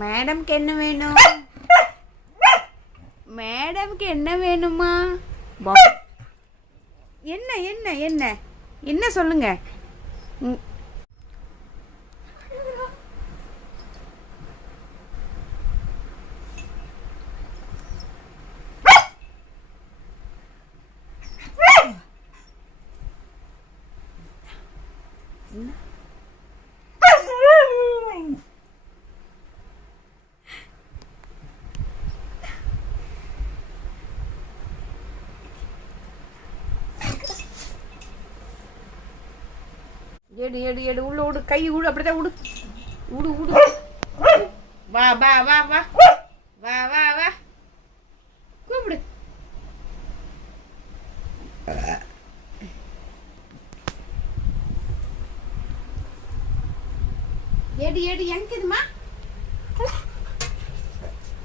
மேடம்க்கு என்ன வேணும்? மேடம்க்கு என்ன வேணுமா? என்ன என்ன என்ன என்ன சொல்லுங்க. எடு எடு எடு உள்ள விடு, கை விடு, அப்படிதான் விடு, விடு விடு. வா வா வா வா வா வா வா, கூப்பிடு. எடு எடு, எங்குதுமா?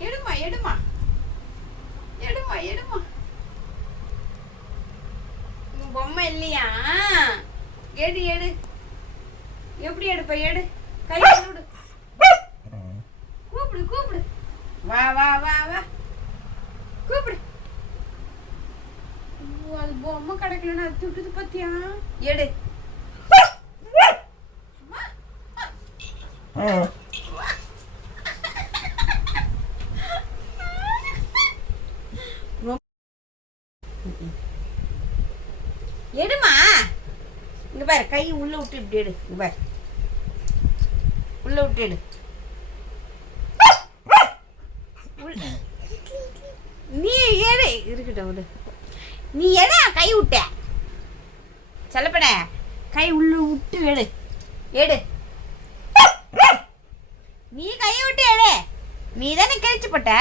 எடுமா எடுமா எடுமா எடுமா. பொம்மை இல்லையா? எடு எடு. எப்படி எடுப்ப? எடு, கை விடு, கூப்பிடு கூப்பிடு. வா வா வா வா, கூப்பிடு. அது பொம்மை கிடைக்கலன்னா அது துட்டுது பத்தியா? எடு. எடுமா. இங்க பாரு, கை உள்ள விட்டு இப்படி எடு. இங்க பாரு, உள்ள விட்டு எடு. நீ எடு, இருக்கட்டும் விடு. நீ எடா, கை விட்ட செல்லப்பட, கை உள்ள விட்டு எடு எடு. நீ கையை விட்டு எடு. நீ தானே கிழிச்சு போட்ட.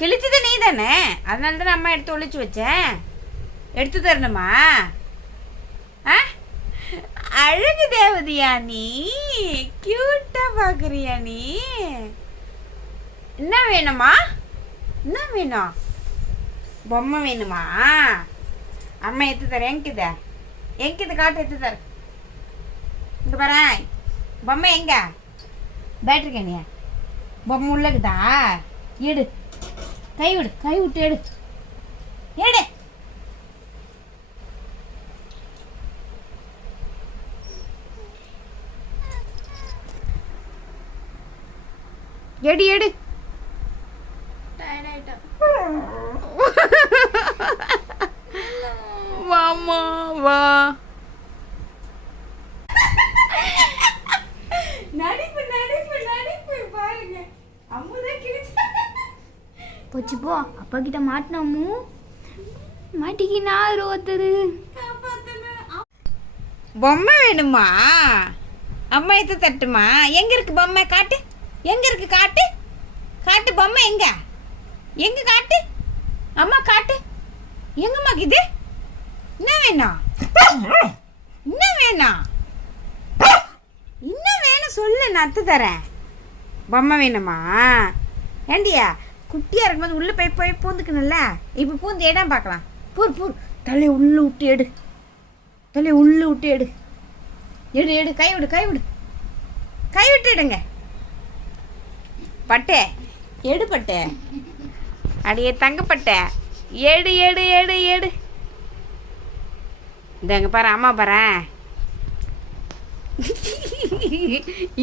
கிழிச்சது நீ தானே, அதனால தானே அம்மா எடுத்து ஒழிச்சு வச்சேன். எடுத்து தரணுமா? அழகு தேவதையா நீ? கியூட்டா பாக்குறியா நீ? என்ன வேணுமா? என்ன வேணும்? பொம்மை வேணுமா? அம்மா எடுத்து தரேன். எங்கித எங்கித காட்டு, எடுத்து தர. இங்க பாரு, பொம்மை எங்க? பேட்டரி கேனியா? பொம்மை உள்ளக்குதா? எடு, கை விடு, கை விட்டு எடு எடு. எடு எடு. வாமா வா. நடிப்பு நடிப்பு நடிப்பு பாருங்க. அம்முதான் கிழிச்சு போச்சு போ. அப்பா கிட்ட மாட்டினாமு மாட்டிக்கினா ஒருத்தரு. பொம்மை வேணுமா? அம்மா எடுத்து தட்டுமா? எங்க இருக்கு பொம்மை? காட்டு, எங்க இருக்கு? காட்டு காட்டு, பொம்மை எங்க? எங்க காட்டு, அம்மா காட்டு. எங்கம்மா இது? என்ன வேணும்? என்ன வேணும்? என்ன வேணும் சொல்லு, நத்து தரேன். பொம்மை வேணுமா? ஏண்டியா, குட்டியா இருக்கும்போது உள்ள போய் போய் பூந்துக்கணும்ல. இப்போ பூந்து இடம் பார்க்கலாம். பூர் பூர், தலையை உள்ள விட்டு எடு, தலையை உள்ள விட்டு எடு எடு எடு. கை விடு, கை விடு, கை விட்டு எடுங்க. பட்டே எடு, பட்டே அடியே தங்கப்பட்ட, எடு எடு எடு எடு. இந்தங்க பாரு, அம்மா பாரு.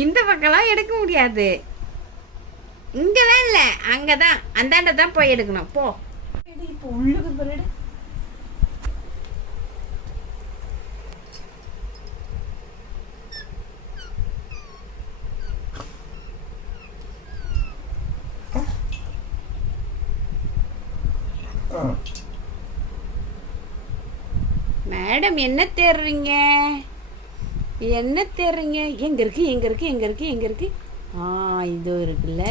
இந்த பக்கம்லாம் எடுக்க முடியாது. இங்கதான் இல்ல, அங்கதான், அந்தாண்ட தான் போய் எடுக்கணும். போ. இப்போ உள்ளுக்கு போயிடு. மேடம் என்ன தேடுறீங்க? என்ன தேடுறீங்க? எங்க இருக்கு, எங்க இருக்கு, எங்க இருக்கு, எங்க இருக்கு? இதோ இருக்குல்ல.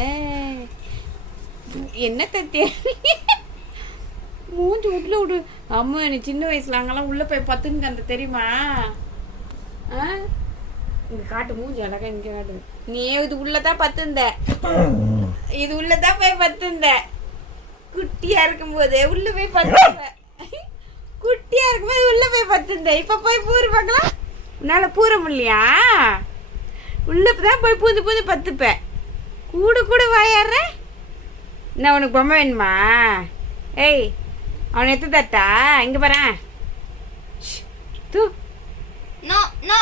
என்னத்தை தேடுறீங்க? மூஞ்சி உள்ள விடு. அம்மா எனக்கு சின்ன வயசுல அங்கெல்லாம் உள்ள போய் பத்துங்க அந்த தெரியுமா? இங்க காட்டு, மூஞ்சி அழகா இங்க காட்டு. நீ இது உள்ளதான் பத்துந்த, இது உள்ளதான் போய் பத்துந்த. குட்டியா இருக்கும்போது உள்ள போய் பத்துந்த, குட்டியா இருக்கும்போது உள்ள போய் பத்துந்த. இப்ப போய் பூர பார்க்கலாம். உன்னால பூர முடியலையா? உள்ள தான் போய் பூந்து பூந்து பத்துப்பேன். கூட கூட வாயாடுற. என்ன உனக்கு பொம்மை வேணுமா? ஏய் அவனை எடுத்து தட்டா? இங்கே பாறேன். தூ நோ நோ.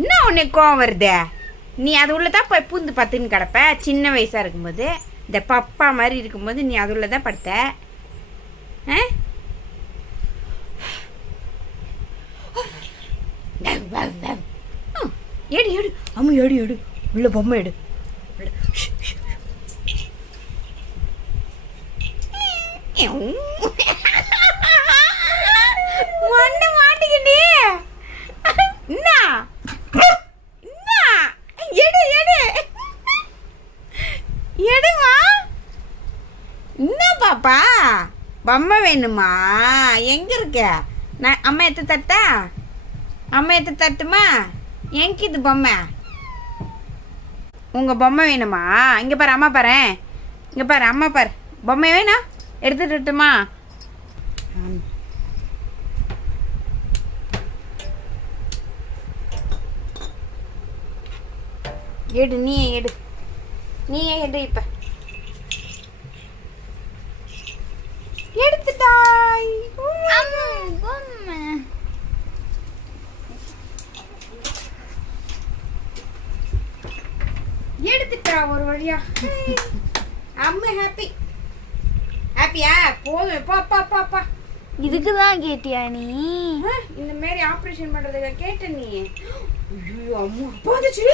என்ன உனக்கு கோவம் வருது? நீ அது உள்ள தான் போய் பூந்து பத்துன்னு கிடப்ப. சின்ன வயசாக இருக்கும்போது இந்த பப்பா மாதிரி இருக்கும்போது நீ அது உள்ள தான் படுத்த. எடு எடு அம்மா எடு எடு உள்ள பொம்மை எடு. மண்ணு மாட்டிக்கிட்டே. என்ன என்ன எடு எடு எடுமா. என்ன பாப்பா பொம்மை வேணுமா? எங்க இருக்க? நான் அம்மா எடுத்து தட்டா? அம்மா எடுத்து தட்டுமா? எங்கிது பொம்மை? உங்கள் பொம்மை வேணுமா? இங்கே பாரு அம்மா பாரு. இங்கே பாரு அம்மா பாரு. பொம்மை வேணும் எடுத்துட்டுமா? எடு நீயே எடு. நீயே எடு. இப்போ எடுத்துட்டாய். பொம்மை எடுத்துட்டா ஒரு வழியா. அம்மா ஹாப்பி. ஹாப்பியா? போதும் பா பா பா பா. இதுக்கு தான் கேட்டியா நீ? இந்த மாதிரி ஆப்ரேஷன் பண்றதுக்கு கேட்ட நீ? ஐயோ அம்மா அப்பா வந்துச்சு.